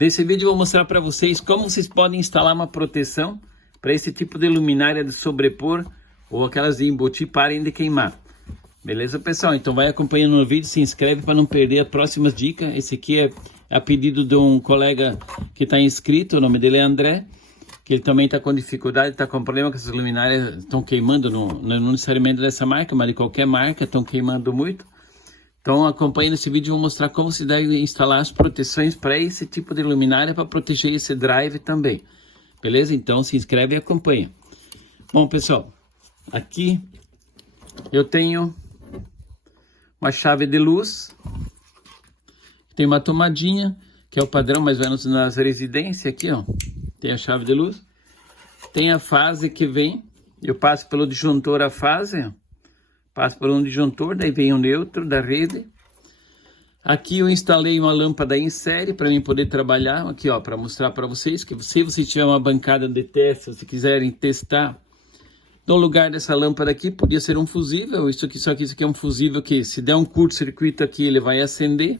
Nesse vídeo eu vou mostrar para vocês como vocês podem instalar uma proteção para esse tipo de luminária de sobrepor ou aquelas de embutir parem de queimar. Beleza, pessoal? Então vai acompanhando no vídeo, se inscreve para não perder as próximas dicas. Esse aqui é a pedido de um colega que está inscrito, o nome dele é André, que ele também está com dificuldade, está com problema que essas luminárias estão queimando, não necessariamente dessa marca, mas de qualquer marca, estão queimando muito. Então acompanhe nesse vídeo, eu vou mostrar como se deve instalar as proteções para esse tipo de luminária, para proteger esse drive também. Beleza? Então se inscreve e acompanha. Bom, pessoal, aqui eu tenho uma chave de luz, tem uma tomadinha, que é o padrão mais ou menos nas residências aqui, ó. Tem a chave de luz, tem a fase que vem, eu passo pelo disjuntor a fase, ó. Passo por um disjuntor, daí vem o neutro da rede. Aqui eu instalei uma lâmpada em série para mim poder trabalhar, aqui ó, para mostrar para vocês que se você tiver uma bancada de teste, se quiserem testar, no lugar dessa lâmpada aqui, podia ser um fusível, isso aqui é um fusível que se der um curto-circuito aqui, ele vai acender.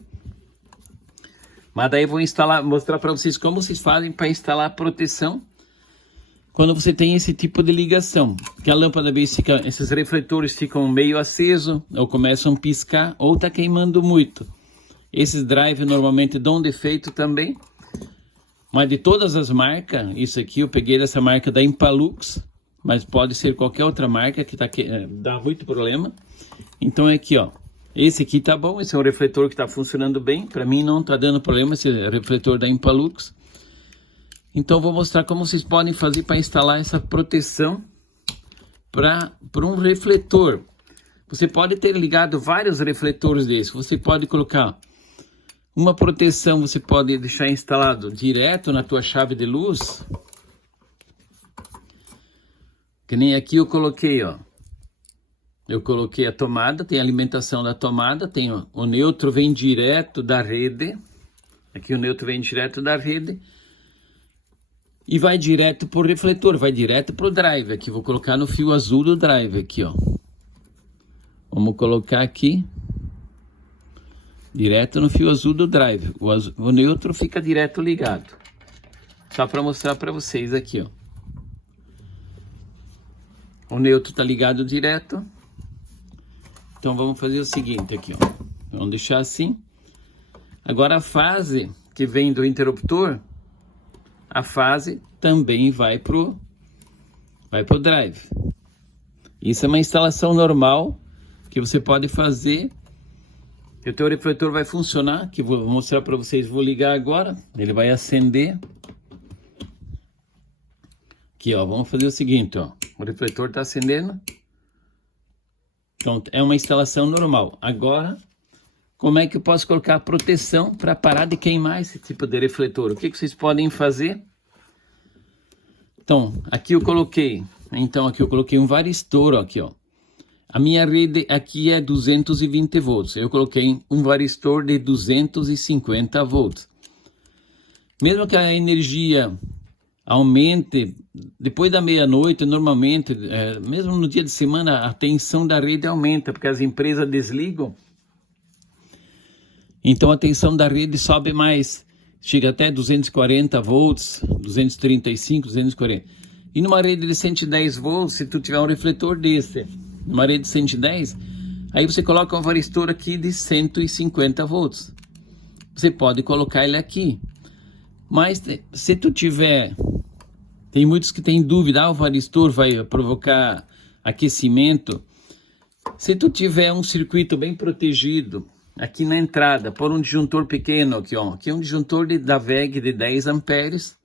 Mas daí eu vou mostrar para vocês como vocês fazem para instalar a proteção quando você tem esse tipo de ligação, que a lâmpada fica, esses refletores ficam meio acesos, ou começam a piscar, ou tá queimando muito. Esses drive normalmente dão defeito também, mas de todas as marcas, isso aqui eu peguei dessa marca da Impalux, mas pode ser qualquer outra marca que dá muito problema. Então é aqui ó, esse aqui tá bom, esse é um refletor que tá funcionando bem, para mim não tá dando problema esse refletor da Impalux. Então vou mostrar como vocês podem fazer para instalar essa proteção para um refletor. Você pode ter ligado vários refletores desses. Você pode colocar uma proteção, você pode deixar instalado direto na tua chave de luz. Que nem aqui eu coloquei, ó. Eu coloquei a tomada, tem a alimentação da tomada, tem ó, o neutro vem direto da rede. Aqui o neutro vem direto da rede. E vai direto pro refletor, vai direto pro drive. Aqui vou colocar no fio azul do drive aqui, ó. Vamos colocar aqui direto no fio azul do drive. O neutro fica direto ligado. Só para mostrar para vocês aqui, ó. O neutro tá ligado direto. Então vamos fazer o seguinte aqui, ó. Vamos deixar assim. Agora a fase que vem do interruptor, a fase também vai pro drive. Isso é uma instalação normal que você pode fazer. O teu refletor vai funcionar, que vou mostrar para vocês, vou ligar agora, ele vai acender. Aqui ó, vamos fazer o seguinte ó, o refletor está acendendo. Então é uma instalação normal. Agora, como é que eu posso colocar a proteção para parar de queimar esse tipo de refletor? O que vocês podem fazer? Então, aqui eu coloquei um varistor, aqui ó. A minha rede aqui é 220 volts. Eu coloquei um varistor de 250 volts. Mesmo que a energia aumente, depois da meia-noite, normalmente, mesmo no dia de semana, a tensão da rede aumenta, porque as empresas desligam. Então a tensão da rede sobe mais, chega até 240 volts, 235, 240. E numa rede de 110 volts, se tu tiver um refletor desse, numa rede de 110, aí você coloca um varistor aqui de 150 volts. Você pode colocar ele aqui. Mas se tu tiver, tem muitos que têm dúvida, o varistor vai provocar aquecimento. Se tu tiver um circuito bem protegido, aqui na entrada, por um disjuntor pequeno aqui, ó. Aqui é um disjuntor da WEG de 10 amperes.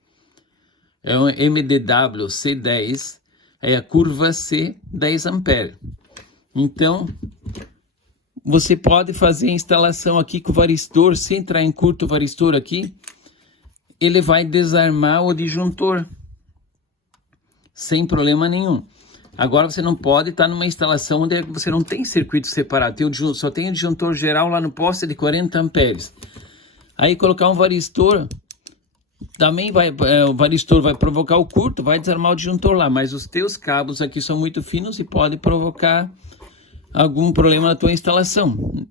É um MDW C10. É a curva C, 10 amperes. Então, você pode fazer a instalação aqui com o varistor. Se entrar em curto o varistor aqui, ele vai desarmar o disjuntor. Sem problema nenhum. Agora você não pode estar numa instalação onde você não tem circuito separado, só tem o disjuntor geral lá no poste de 40 amperes. Aí colocar um varistor, também o varistor vai provocar o curto, vai desarmar o disjuntor lá, mas os teus cabos aqui são muito finos e pode provocar algum problema na tua instalação.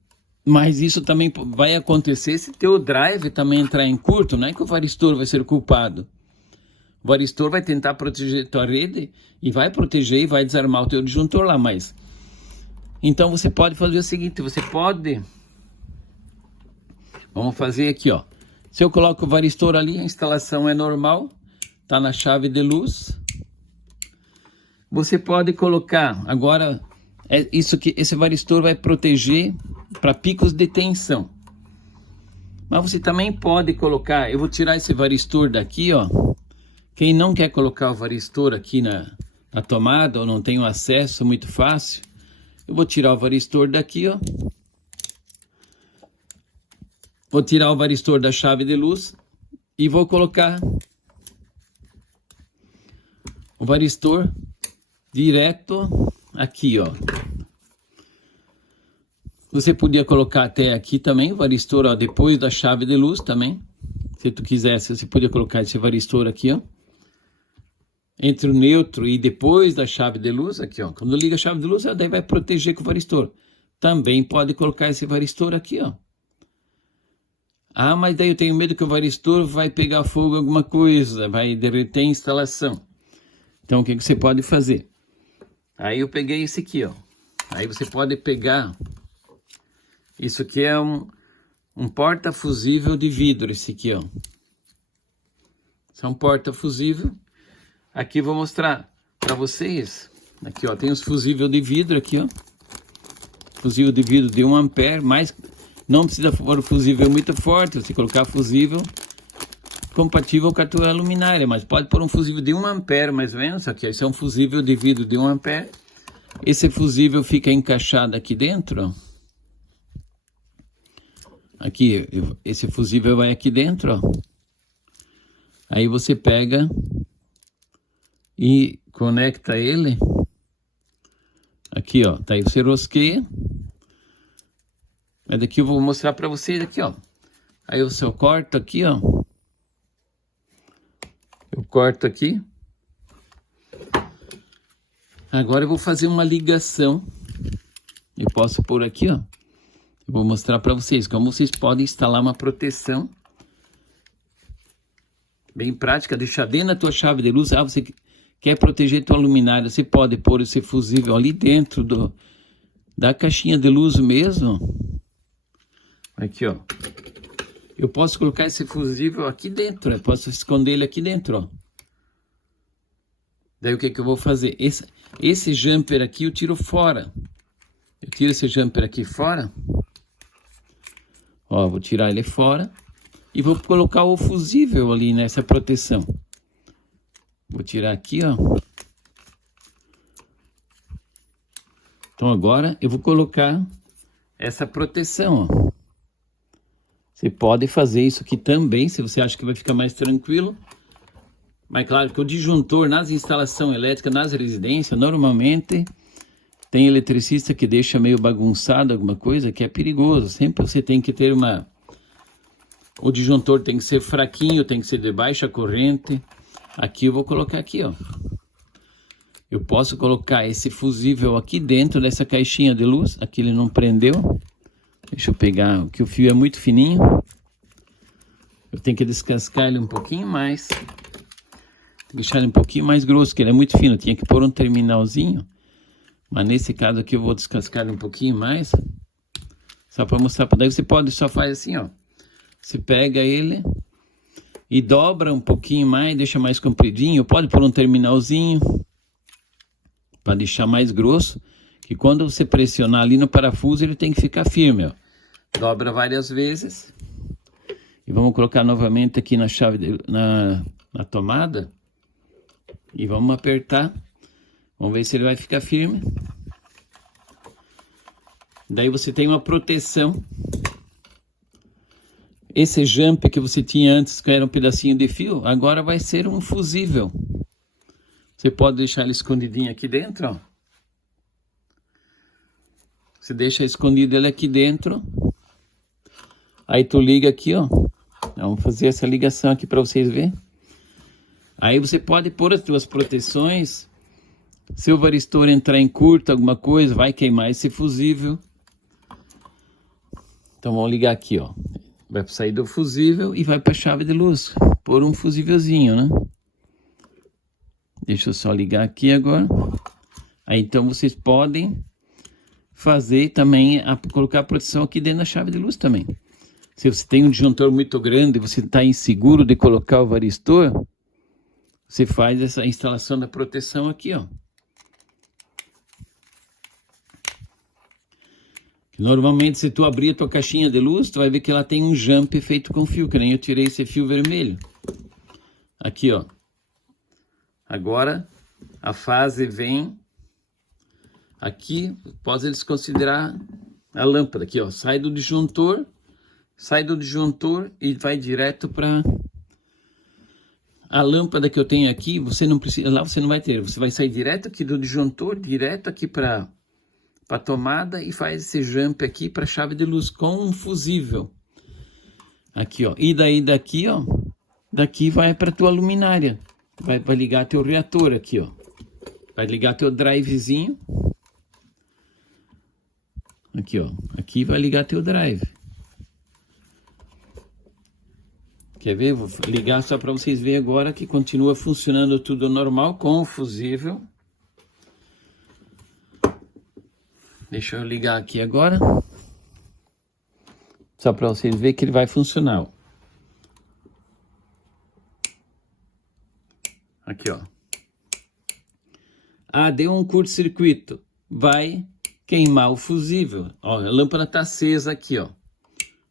Mas isso também vai acontecer se teu drive também entrar em curto. Não é que o varistor vai ser culpado. O varistor vai tentar proteger tua rede e vai proteger e vai desarmar o teu disjuntor lá, mas... Então você pode fazer o seguinte, você pode... Vamos fazer aqui, ó. Se eu coloco o varistor ali, a instalação é normal, tá na chave de luz. Você pode colocar, agora, esse varistor vai proteger para picos de tensão. Mas você também pode colocar, eu vou tirar esse varistor daqui, ó. Quem não quer colocar o varistor aqui na tomada, ou não tem um acesso muito fácil, eu vou tirar o varistor daqui, ó. Vou tirar o varistor da chave de luz e vou colocar o varistor direto aqui, ó. Você podia colocar até aqui também o varistor, ó, depois da chave de luz também. Se tu quisesse, você podia colocar esse varistor aqui, ó. Entre o neutro e depois da chave de luz, aqui, ó. Quando liga a chave de luz, daí vai proteger com o varistor. Também pode colocar esse varistor aqui, ó. Ah, mas daí eu tenho medo que o varistor vai pegar fogo alguma coisa, vai derreter a instalação. Então, o que você pode fazer? Aí eu peguei esse aqui, ó. Aí você pode pegar... Isso aqui é um porta-fusível de vidro, esse aqui, ó. Isso é um porta-fusível. Aqui eu vou mostrar para vocês. Aqui, ó, tem os fusíveis de vidro aqui, ó. Fusível de vidro de 1 ampere, mas não precisa for fusível muito forte. Você colocar fusível compatível com a tua luminária, mas pode pôr um fusível de 1 ampere, mais ou menos. Aqui, ó, esse é um fusível de vidro de 1 ampere. Esse fusível fica encaixado aqui dentro, ó. Aqui, esse fusível vai aqui dentro, ó. Aí você pega e conecta ele. Aqui, ó. Tá aí, você rosqueia. Mas daqui eu vou mostrar pra vocês aqui, ó. Aí eu só corto aqui, ó. Eu corto aqui. Agora eu vou fazer uma ligação. Eu posso pôr aqui, ó. Eu vou mostrar para vocês como vocês podem instalar uma proteção bem prática, deixar dentro da tua chave de luz. Ah, você quer proteger tua luminária, você pode pôr esse fusível ali dentro da caixinha de luz mesmo. Aqui, ó. Eu posso colocar esse fusível aqui dentro, eu posso esconder ele aqui dentro, ó. Daí o que eu vou fazer? Esse jumper aqui eu tiro fora. Eu tiro esse jumper aqui fora. Ó, vou tirar ele fora e vou colocar o fusível ali nessa proteção. Vou tirar aqui, ó. Então agora eu vou colocar essa proteção, ó. Você pode fazer isso aqui também, se você acha que vai ficar mais tranquilo. Mas claro que o disjuntor nas instalações elétricas, nas residências, normalmente... Tem eletricista que deixa meio bagunçado alguma coisa, que é perigoso. Sempre você tem que ter uma... O disjuntor tem que ser fraquinho, tem que ser de baixa corrente. Aqui eu vou colocar aqui, ó. Eu posso colocar esse fusível aqui dentro dessa caixinha de luz. Aqui ele não prendeu. Deixa eu pegar, que o fio é muito fininho. Eu tenho que descascar ele um pouquinho mais. Tem que deixar ele um pouquinho mais grosso, porque ele é muito fino. Eu tinha que pôr um terminalzinho. Mas nesse caso aqui eu vou descascar um pouquinho mais. Só para mostrar. Daí você pode, só faz assim, ó. Você pega ele e dobra um pouquinho mais, deixa mais compridinho. Pode pôr um terminalzinho para deixar mais grosso. Que quando você pressionar ali no parafuso ele tem que ficar firme, ó. Dobra várias vezes. E vamos colocar novamente aqui na chave, na tomada. E vamos apertar. Vamos ver se ele vai ficar firme. Daí você tem uma proteção. Esse jump que você tinha antes, que era um pedacinho de fio, agora vai ser um fusível. Você pode deixar ele escondidinho aqui dentro, ó. Você deixa escondido ele aqui dentro. Aí tu liga aqui, ó. Vamos fazer essa ligação aqui para vocês verem. Aí você pode pôr as tuas proteções. Se o varistor entrar em curto, alguma coisa, vai queimar esse fusível. Então vamos ligar aqui, ó. Vai sair do fusível e vai para a chave de luz, por um fusívelzinho, né? Deixa eu só ligar aqui agora. Aí então vocês podem fazer também, colocar a proteção aqui dentro da chave de luz também. Se você tem um disjuntor muito grande e você está inseguro de colocar o varistor, você faz essa instalação da proteção aqui, ó. Normalmente, se tu abrir a tua caixinha de luz, tu vai ver que ela tem um jump feito com fio, que nem eu tirei esse fio vermelho. Aqui, ó. Agora, a fase vem... Aqui, pode eles considerar a lâmpada aqui, ó. Sai do disjuntor e vai direto para a lâmpada que eu tenho aqui. Você não precisa, lá você não vai ter. Você vai sair direto aqui do disjuntor, direto aqui para a tomada e faz esse jump aqui para a chave de luz com um fusível. Aqui, ó. E daí daqui, ó, daqui vai para tua luminária. Vai ligar teu reator aqui, ó. Vai ligar teu drivezinho. Aqui, ó. Aqui vai ligar teu drive. Quer ver? Vou ligar só para vocês verem agora que continua funcionando tudo normal com o fusível. Deixa eu ligar aqui agora. Só para vocês verem que ele vai funcionar. Aqui, ó. Ah, deu um curto-circuito. Vai queimar o fusível. Ó, a lâmpada está acesa aqui, ó.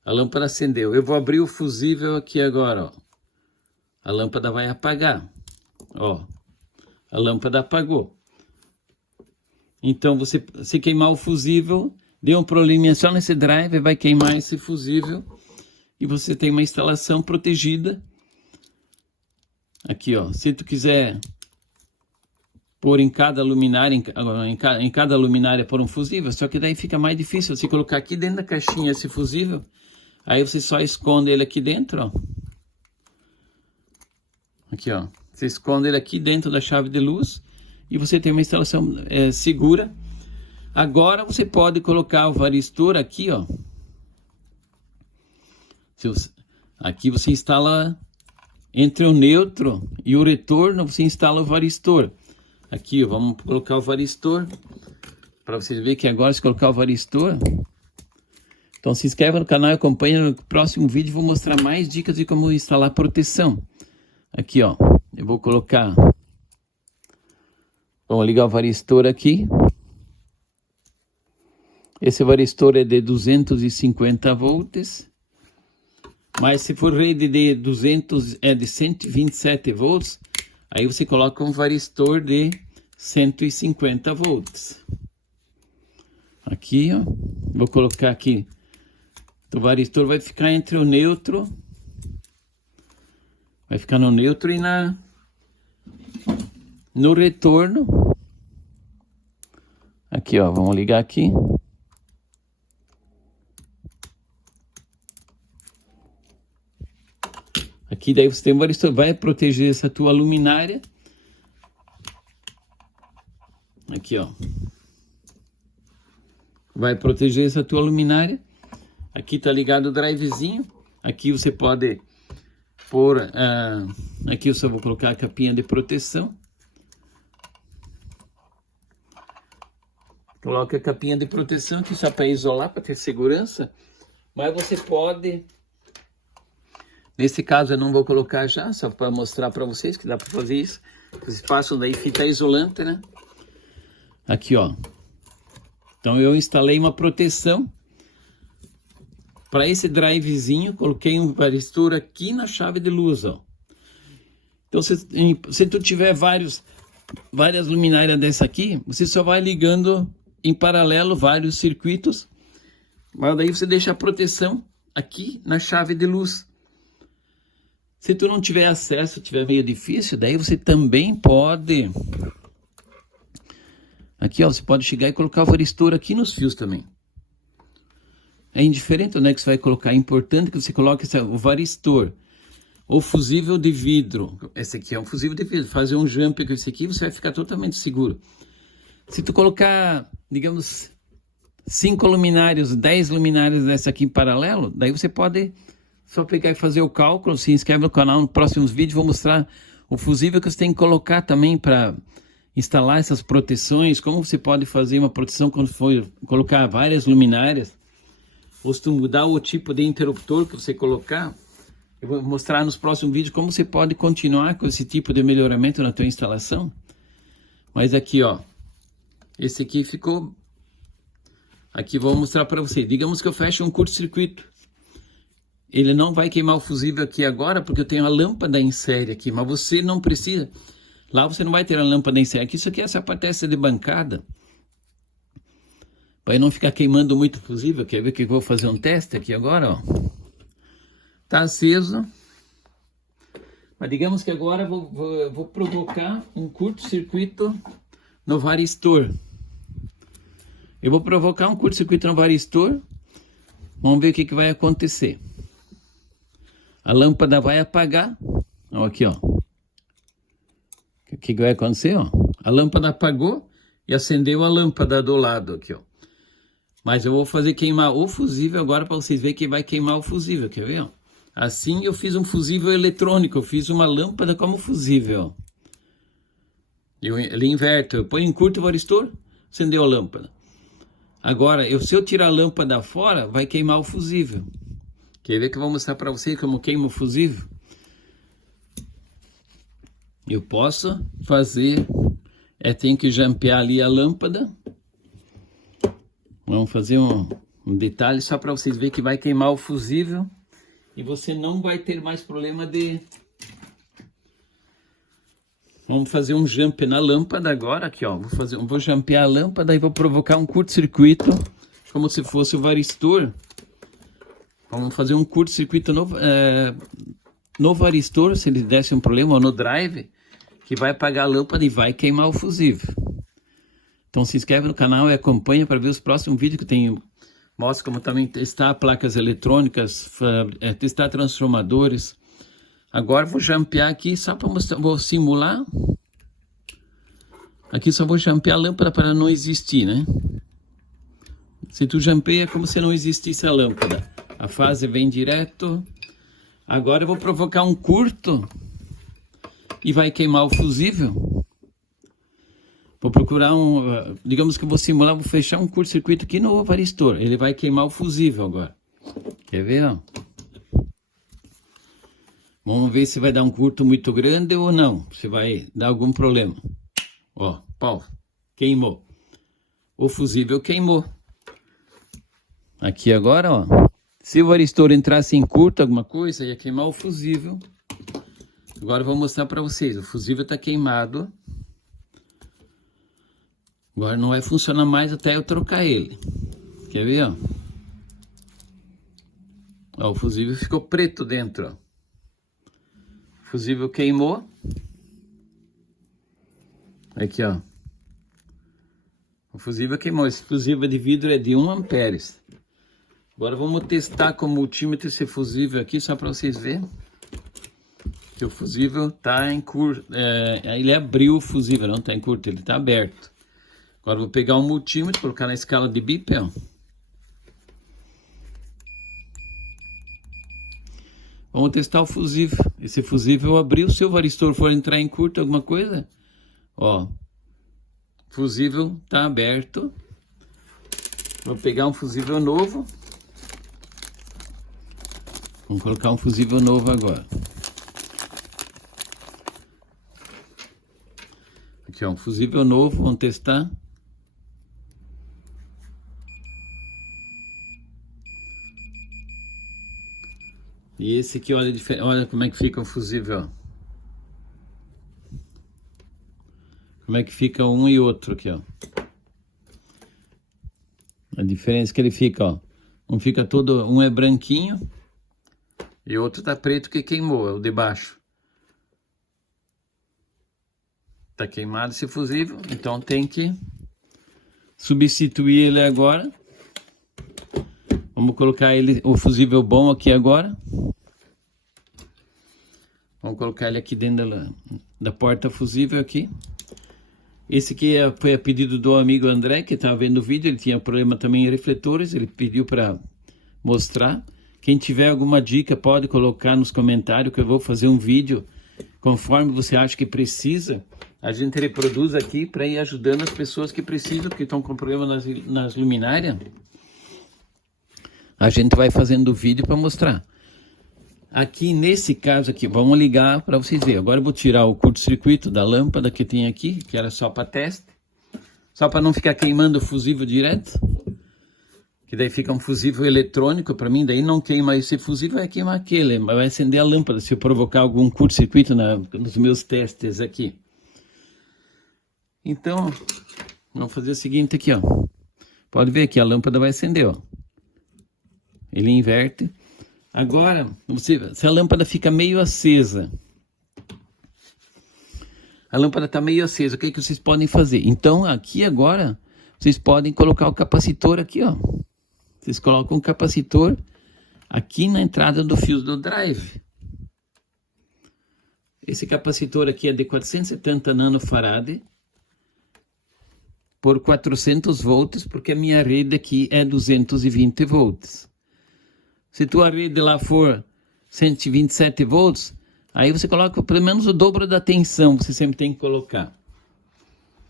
A lâmpada acendeu. Eu vou abrir o fusível aqui agora, ó. A lâmpada vai apagar. Ó. A lâmpada apagou. Então, se queimar o fusível, deu um probleminha só nesse drive, vai queimar esse fusível. E você tem uma instalação protegida. Aqui, ó. Se tu quiser pôr em cada luminária, em cada luminária pôr um fusível, só que daí fica mais difícil você colocar aqui dentro da caixinha esse fusível. Aí você só esconde ele aqui dentro, ó. Aqui, ó. Você esconde ele aqui dentro da chave de luz e você tem uma instalação segura. Agora você pode colocar o varistor aqui, ó. Aqui você instala entre o neutro e o retorno, você instala o varistor. Aqui, ó, vamos colocar o varistor para vocês verem que agora se colocar o varistor. Então se inscreva no canal e acompanhe no próximo vídeo. Vou mostrar mais dicas de como instalar proteção. Aqui, ó, eu vou colocar, vamos ligar o varistor aqui. Esse varistor é de 250 volts, mas se for rede de 127 volts, aí você coloca um varistor de 150 volts. Aqui, ó, vou colocar aqui. O varistor vai ficar entre o neutro. Vai ficar no neutro e no retorno. Aqui, ó, vamos ligar aqui. Aqui daí você tem um varistor, vai proteger essa tua luminária. Aqui, ó. Vai proteger essa tua luminária. Aqui tá ligado o drivezinho. Aqui você pode pôr, aqui eu só vou colocar a capinha de proteção. Coloca a capinha de proteção aqui só para isolar, para ter segurança. Mas você pode, nesse caso eu não vou colocar já, só para mostrar para vocês que dá para fazer isso. Vocês passam daí fita isolante, né? Aqui, ó. Então eu instalei uma proteção para esse drivezinho, coloquei um varistor aqui na chave de luz, ó. Então se tu tiver várias luminárias dessa aqui, você só vai ligando em paralelo vários circuitos, mas daí você deixa a proteção aqui na chave de luz. Se tu não tiver acesso, tiver meio difícil, daí você também pode, aqui, ó, você pode chegar e colocar o varistor aqui nos fios também. É indiferente onde é que você vai colocar, é importante que você coloque o varistor, ou fusível de vidro. Esse aqui é um fusível de vidro, fazer um jump com esse aqui, você vai ficar totalmente seguro. Se tu colocar, digamos, 5 luminárias, 10 luminárias dessa aqui em paralelo, daí você pode só pegar e fazer o cálculo. Se inscreve no canal, nos próximos vídeos vou mostrar o fusível que você tem que colocar também para instalar essas proteções, como você pode fazer uma proteção quando for colocar várias luminárias, ou se tu mudar o tipo de interruptor que você colocar. Eu vou mostrar nos próximos vídeos como você pode continuar com esse tipo de melhoramento na tua instalação. Mas aqui, ó, esse aqui ficou... Aqui vou mostrar para você. Digamos que eu feche um curto-circuito. Ele não vai queimar o fusível aqui agora, porque eu tenho a lâmpada em série aqui, mas você não precisa. Lá você não vai ter a lâmpada em série. Aqui, isso aqui é essa peça de bancada, para não ficar queimando muito o fusível. Quer ver que eu vou fazer um teste aqui agora, ó. Tá aceso. Mas digamos que agora vou provocar um curto-circuito no varistor. Eu vou provocar um curto-circuito no varistor. Vamos ver o que vai acontecer. A lâmpada vai apagar. Ó, aqui, ó. O que vai acontecer, ó? A lâmpada apagou e acendeu a lâmpada do lado aqui, ó. Mas eu vou fazer queimar o fusível agora para vocês verem que vai queimar o fusível. Quer ver, ó? Assim eu fiz um fusível eletrônico. Eu fiz uma lâmpada como fusível. Ele inverte. Eu ponho em curto o varistor, acendeu a lâmpada. Agora, se eu tirar a lâmpada fora, vai queimar o fusível. Quer ver que eu vou mostrar para vocês como queima o fusível? Eu posso fazer... tem que jampear ali a lâmpada. Vamos fazer um detalhe só para vocês verem que vai queimar o fusível. E você não vai ter mais problema de... Vamos fazer um jump na lâmpada agora, aqui, ó. Vou jampear a lâmpada e vou provocar um curto-circuito, como se fosse o varistor. Vamos fazer um curto-circuito no varistor, se ele desse um problema, ou no drive, que vai apagar a lâmpada e vai queimar o fusível. Então se inscreve no canal e acompanha para ver os próximos vídeos que eu tenho. Mostra como também testar placas eletrônicas, testar transformadores. Agora vou jampear aqui só para mostrar, vou simular. Aqui só vou jampear a lâmpada para não existir, né? Se tu jampeia é como se não existisse a lâmpada. A fase vem direto. Agora eu vou provocar um curto e vai queimar o fusível. Vou procurar digamos que eu vou simular, vou fechar um curto-circuito aqui no varistor. Ele vai queimar o fusível agora. Quer ver, ó? Vamos ver se vai dar um curto muito grande ou não. Se vai dar algum problema. Ó, pau, queimou. O fusível queimou. Aqui agora, ó. Se o varistor entrasse em curto, alguma coisa, ia queimar o fusível. Agora eu vou mostrar para vocês. O fusível está queimado. Agora não vai funcionar mais até eu trocar ele. Quer ver, ó? Ó, o fusível ficou preto dentro, ó. O fusível queimou. Aqui, ó. O fusível queimou. Esse fusível de vidro é de 1 amperes. Agora vamos testar com o multímetro esse fusível aqui, só para vocês verem. Que o fusível tá em curto. Ele abriu o fusível, não tá em curto, ele tá aberto. Agora vou pegar um multímetro, colocar na escala de BIP, ó. Vamos testar o fusível. Esse fusível abriu. Se o varistor for entrar em curto alguma coisa, ó, fusível tá aberto. Vou pegar um fusível novo. Vamos colocar um fusível novo agora. Aqui, ó, um fusível novo. Vamos testar. E esse aqui, olha como é que fica o fusível, ó. Como é que fica um e outro aqui, ó. A diferença é que ele fica, ó. Um é branquinho e o outro tá preto que queimou, é o de baixo. Tá queimado esse fusível, então tem que substituir ele agora. Vamos colocar o fusível bom aqui agora. Vamos colocar ele aqui dentro da porta fusível aqui. Esse aqui foi a pedido do amigo André, que estava vendo o vídeo. Ele tinha problema também em refletores, ele pediu para mostrar. Quem tiver alguma dica pode colocar nos comentários, que eu vou fazer um vídeo conforme você acha que precisa. A gente reproduz aqui para ir ajudando as pessoas que precisam, que estão com problema nas luminárias. A gente vai fazendo o vídeo para mostrar. Aqui, nesse caso aqui, vamos ligar para vocês verem. Agora eu vou tirar o curto-circuito da lâmpada que tem aqui, que era só para teste. Só para não ficar queimando o fusível direto. Que daí fica um fusível eletrônico para mim, daí não queima esse fusível, vai queimar aquele. Vai acender a lâmpada se eu provocar algum curto-circuito nos meus testes aqui. Então, vamos fazer o seguinte aqui, ó. Pode ver que a lâmpada vai acender, ó. Ele inverte. Agora, se a lâmpada fica meio acesa, a lâmpada está meio acesa, o que vocês podem fazer? Então, aqui agora, vocês podem colocar o capacitor aqui, ó. Vocês colocam o capacitor aqui na entrada do fio do drive. Esse capacitor aqui é de 470 nanofarad por 400 volts, porque a minha rede aqui é 220 volts. Se tua rede lá for 127 volts, aí você coloca pelo menos o dobro da tensão, você sempre tem que colocar.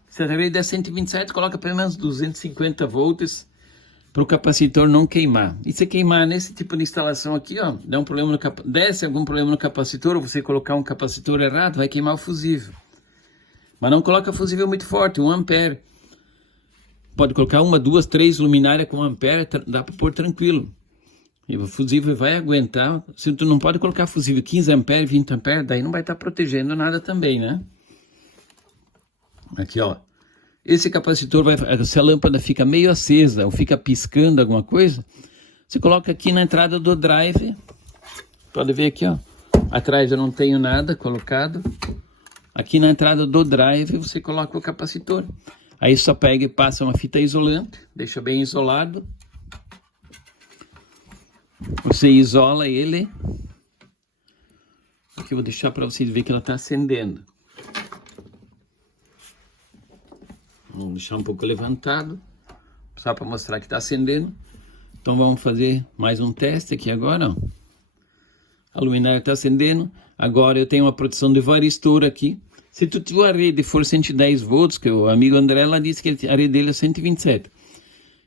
Se a rede é 127, coloca pelo menos 250 volts para o capacitor não queimar. E se queimar nesse tipo de instalação aqui, ó, desce algum problema no capacitor, ou você colocar um capacitor errado, vai queimar o fusível. Mas não coloca fusível muito forte, 1 ampere. Pode colocar 1, 2, 3 luminárias com 1 ampere, dá para pôr tranquilo. E o fusível vai aguentar. Se tu não pode colocar fusível 15 ampere, 20 ampere, daí não vai estar protegendo nada também, né? Aqui, ó. Esse capacitor se a lâmpada fica meio acesa ou fica piscando alguma coisa, você coloca aqui na entrada do drive. Pode ver aqui, ó. Atrás eu não tenho nada colocado. Aqui na entrada do drive você coloca o capacitor. Aí só pega e passa uma fita isolante, deixa bem isolado. Você isola ele. Aqui eu vou deixar para vocês verem que ela está acendendo. Vamos deixar um pouco levantado, só para mostrar que está acendendo. Então vamos fazer mais um teste aqui agora, ó. A luminária está acendendo. Agora eu tenho uma proteção de varistor aqui. Se tua rede for 110 volts, que o amigo André lá disse que a rede dele é 127.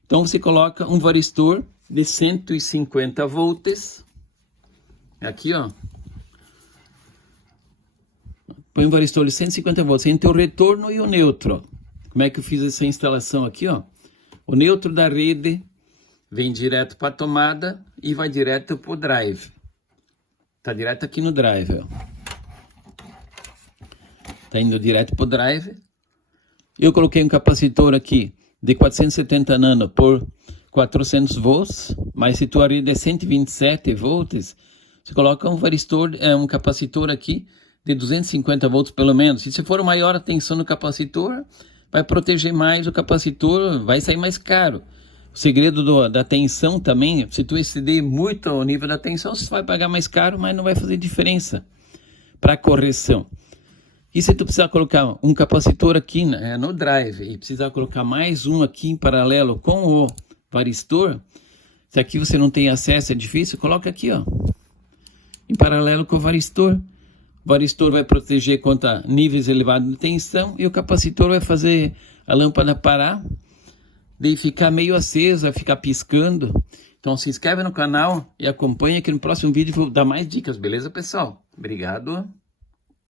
Então você coloca um varistor de 150 volts. Aqui, ó. Põe um varistor de 150 volts entre o retorno e o neutro. Como é que eu fiz essa instalação aqui, ó? O neutro da rede vem direto para a tomada e vai direto para o drive. Tá direto aqui no drive, ó. Tá indo direto para o drive. Eu coloquei um capacitor aqui de 470 nano por 400 volts, mas se tua rede é 127 volts, você coloca um varistor, um capacitor aqui de 250 volts pelo menos. Se for maior a tensão no capacitor, vai proteger mais o capacitor, vai sair mais caro. O segredo da tensão também, se tu exceder muito o nível da tensão, você vai pagar mais caro, mas não vai fazer diferença para correção. E se tu precisar colocar um capacitor aqui no drive e precisar colocar mais um aqui em paralelo com o varistor, se aqui você não tem acesso, é difícil, coloca aqui, ó, em paralelo com o varistor. O varistor vai proteger contra níveis elevados de tensão e o capacitor vai fazer a lâmpada parar, de ficar meio acesa, ficar piscando. Então se inscreve no canal e acompanha que no próximo vídeo eu vou dar mais dicas, beleza, pessoal? Obrigado.